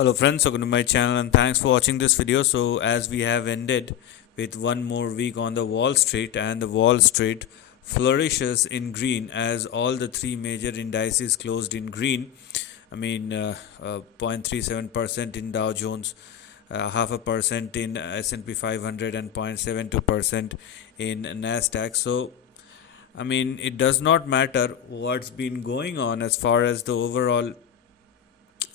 Hello friends, welcome to my channel and thanks for watching this video. So as we have ended with one more week on the Wall Street, and the Wall Street flourishes in green as all the three major indices closed in green. I mean 0.37% in Dow Jones, half a percent in S&P 500 and 0.72% in Nasdaq. So I mean it does not matter what's been going on as far as the overall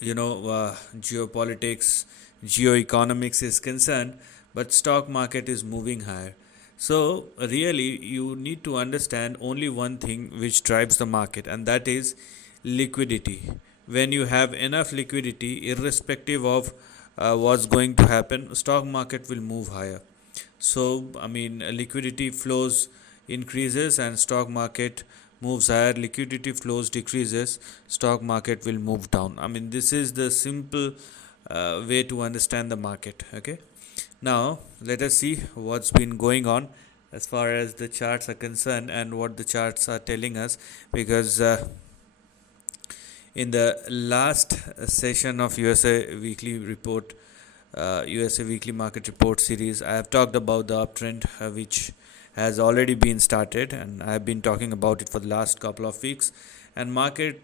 geopolitics, geoeconomics is concerned, but stock market is moving higher. So really you need to understand only one thing which drives the market, and that is liquidity. When you have enough liquidity, irrespective of what's going to happen, stock market will move higher. So I mean liquidity flows increases and stock market moves higher. Liquidity flows decreases, stock market will move down. I mean this is the simple way to understand the market. Okay, now let us see what's been going on as far as the charts are concerned and what the charts are telling us, because in the last session of USA weekly report, USA weekly market report series, I have talked about the uptrend which has already been started, and I have been talking about it for the last couple of weeks. And market,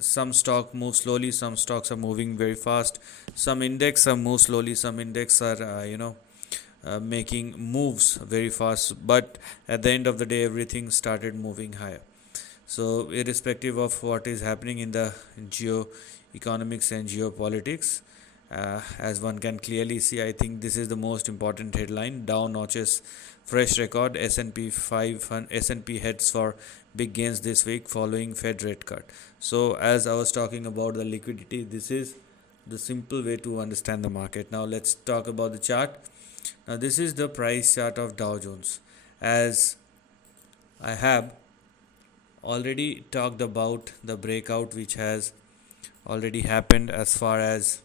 some stock move slowly, some stocks are moving very fast, some index are move slowly, some index are making moves very fast, but at the end of the day everything started moving higher. So irrespective of what is happening in the geo-economics and geopolitics, as one can clearly see, I think this is the most important headline: Dow notches fresh record, S&P heads for big gains this week following Fed rate cut. So as I was talking about the liquidity, this is the simple way to understand the market. Now let's talk about the chart. Now this is the price chart of Dow Jones. As I have already talked about the breakout which has already happened as far as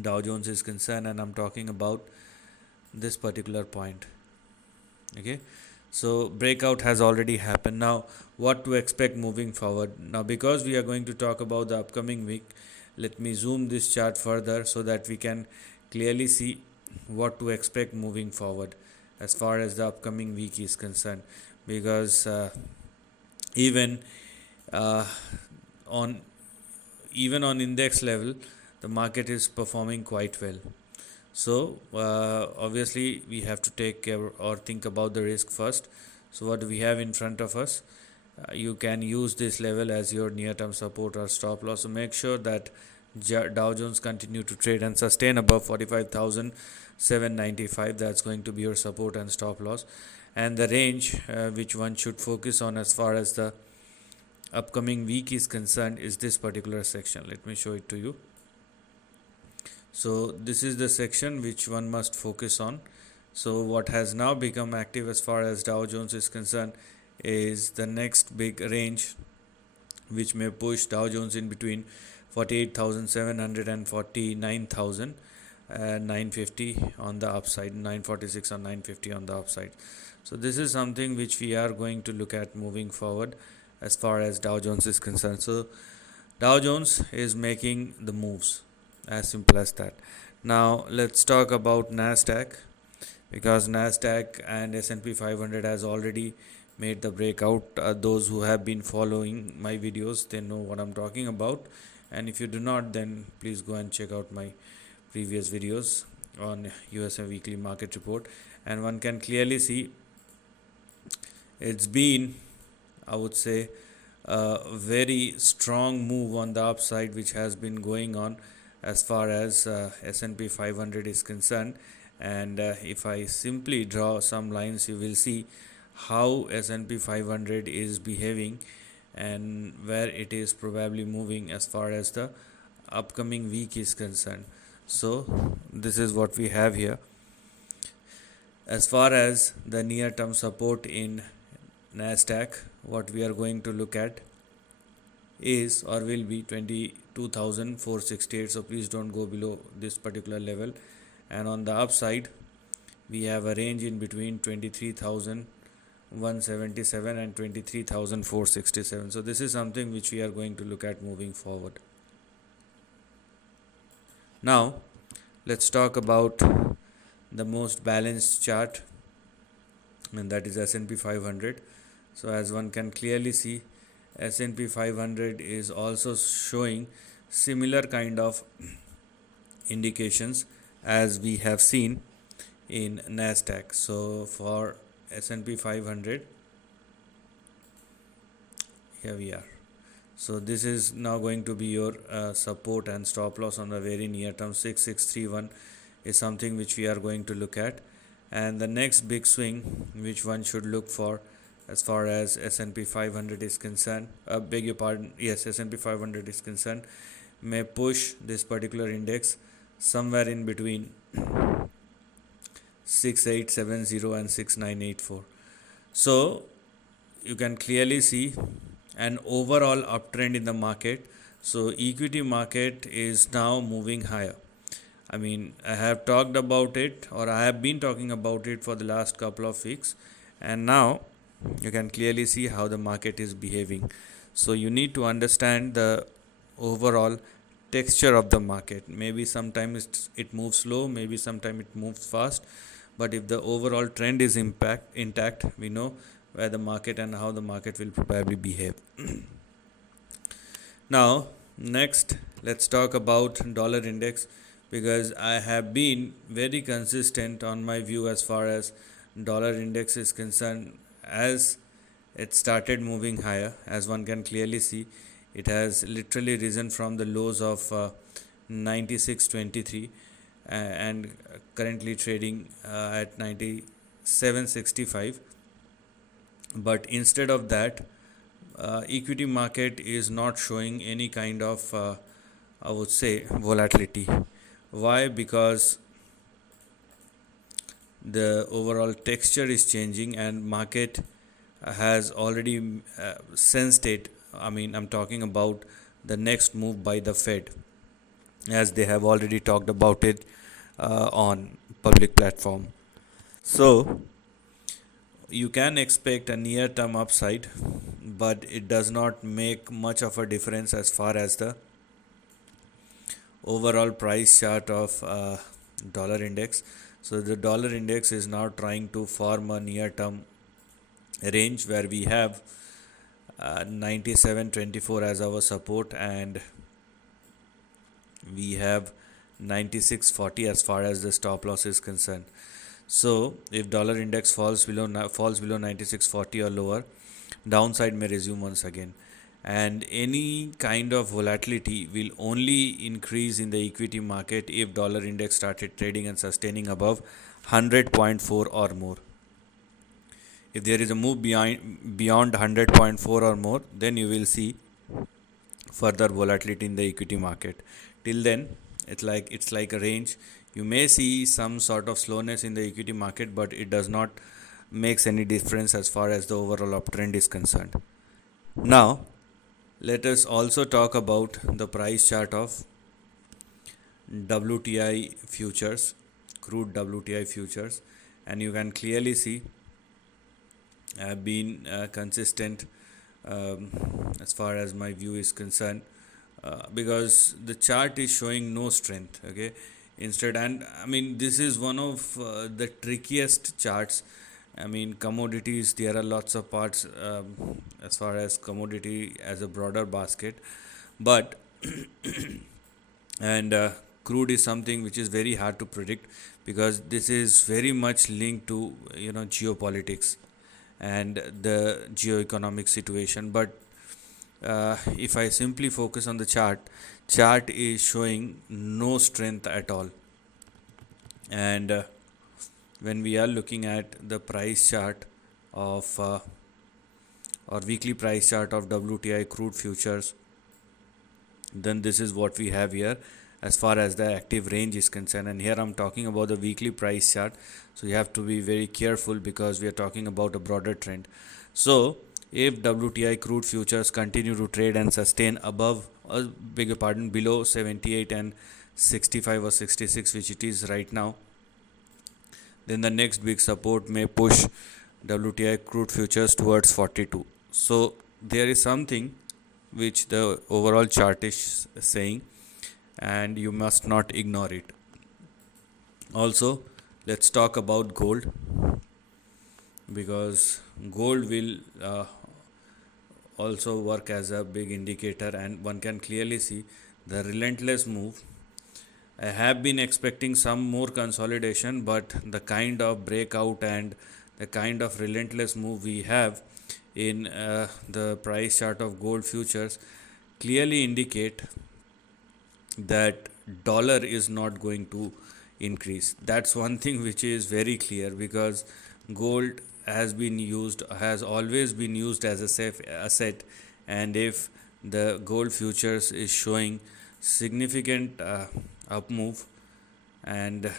Dow Jones is concerned, and I'm talking about this particular point. Okay, so breakout has already happened. Now what to expect moving forward? Now because we are going to talk about the upcoming week, let me zoom this chart further so that we can clearly see what to expect moving forward as far as the upcoming week is concerned, because even uh, on even on index level the market is performing quite well. So obviously we have to take care or think about the risk first. So what do we have in front of us? You can use this level as your near term support or stop loss. So make sure that Dow Jones continue to trade and sustain above 45,795. That's going to be your support and stop loss. And the range which one should focus on as far as the upcoming week is concerned is this particular section. Let me show it to you. So this is the section which one must focus on. So what has now become active as far as Dow Jones is concerned is the next big range which may push Dow Jones in between 48,700 and 49,950 on the upside, 946 or 950 on the upside. So this is something which we are going to look at moving forward as far as Dow Jones is concerned. So Dow Jones is making the moves, as simple as that. Now let's talk about Nasdaq, because Nasdaq and S&P 500 has already made the breakout. Those who have been following my videos, they know what I'm talking about, and if you do not, then please go and check out my previous videos on USA weekly market report. And one can clearly see it's been, I would say, a very strong move on the upside which has been going on as far as S&P 500 is concerned. And if I simply draw some lines, you will see how S&P 500 is behaving and where it is probably moving as far as the upcoming week is concerned. So this is what we have here. As far as the near term support in Nasdaq, what we are going to look at is or will be 22,468. So please don't go below this particular level. And on the upside we have a range in between 23,177 and 23,467. So this is something which we are going to look at moving forward. Now let's talk about the most balanced chart, and that is S&P 500. So as one can clearly see, S&P 500 is also showing similar kind of indications as we have seen in Nasdaq. So for S&P 500, here we are. So this is now going to be your support and stop loss on the very near term. 6631 is something which we are going to look at, and the next big swing which one should look for as far as S&P 500 is concerned, beg your pardon, yes, S&P 500 is concerned, may push this particular index somewhere in between 6870 and 6984. So you can clearly see an overall uptrend in the market. So equity market is now moving higher. I mean, I have talked about it, or I have been talking about it for the last couple of weeks, and now you can clearly see how the market is behaving. So you need to understand the overall texture of the market. Maybe sometimes it moves slow, maybe sometimes it moves fast, but if the overall trend is intact, we know where the market and how the market will probably behave. Now next, let's talk about dollar index, because I have been very consistent on my view as far as dollar index is concerned. As it started moving higher, as one can clearly see, it has literally risen from the lows of 96.23 and currently trading at 97.65. But instead of that, equity market is not showing any kind of I would say volatility. Why? Because the overall texture is changing and market has already sensed it. I mean, I'm talking about the next move by the Fed, as they have already talked about it on public platform. So you can expect a near term upside, but it does not make much of a difference as far as the overall price chart of dollar index. So the dollar index is now trying to form a near term range where we have 97.24 as our support, and we have 96.40 as far as the stop loss is concerned. So if dollar index falls below 96.40 or lower, downside may resume once again, and any kind of volatility will only increase in the equity market if dollar index started trading and sustaining above 100.4 or more. If there is a move beyond 100.4 or more, then you will see further volatility in the equity market. Till then, it's like a range. You may see some sort of slowness in the equity market, but it does not makes any difference as far as the overall uptrend is concerned. Now let us also talk about the price chart of WTI futures, crude WTI futures, and you can clearly see I have been consistent as far as my view is concerned, because the chart is showing no strength. Okay, instead, and I mean, this is one of the trickiest charts. I mean, commodities, there are lots of parts as far as commodity as a broader basket, but and crude is something which is very hard to predict, because this is very much linked to geopolitics and the geoeconomic situation. But if I simply focus on the chart is showing no strength at all. And when we are looking at the price chart of or weekly price chart of WTI crude futures, then this is what we have here as far as the active range is concerned. And here I'm talking about the weekly price chart, so you have to be very careful because we are talking about a broader trend. So if WTI crude futures continue to trade and sustain above, below 78 and 65 or 66, which it is right now, then the next big support may push WTI crude futures towards 42. So there is something which the overall chart is saying, and you must not ignore it. Also, let's talk about gold, because gold will also work as a big indicator, and one can clearly see the relentless move. I have been expecting some more consolidation, but the kind of breakout and the kind of relentless move we have in the price chart of gold futures clearly indicate that dollar is not going to increase. That's one thing which is very clear, because gold has always been used as a safe asset, and if the gold futures is showing significant up move, and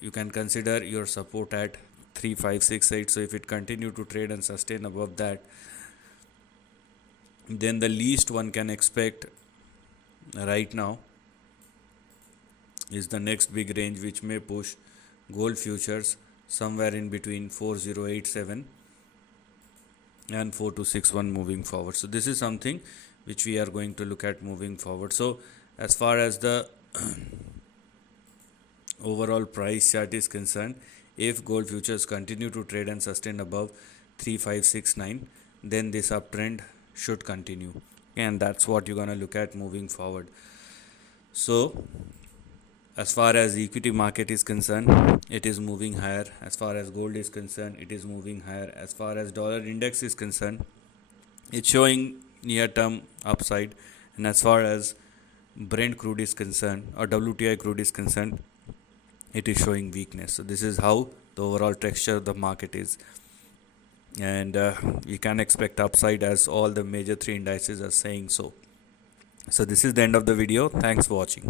you can consider your support at 3568. So if it continue to trade and sustain above that, then the least one can expect right now is the next big range, which may push gold futures somewhere in between 4087 and 4261 moving forward. So this is something which we are going to look at moving forward. So as far as the overall price chart is concerned, if gold futures continue to trade and sustain above 3569, then this uptrend should continue, and that's what you're going to look at moving forward. So as far as the equity market is concerned, it is moving higher. As far as gold is concerned, it is moving higher. As far as dollar index is concerned, it's showing near term upside. And as far as Brent crude is concerned, or WTI crude is concerned, it is showing weakness. So this is how the overall texture of the market is, and you can expect upside as all the major three indices are saying so. So this is the end of the video. Thanks for watching.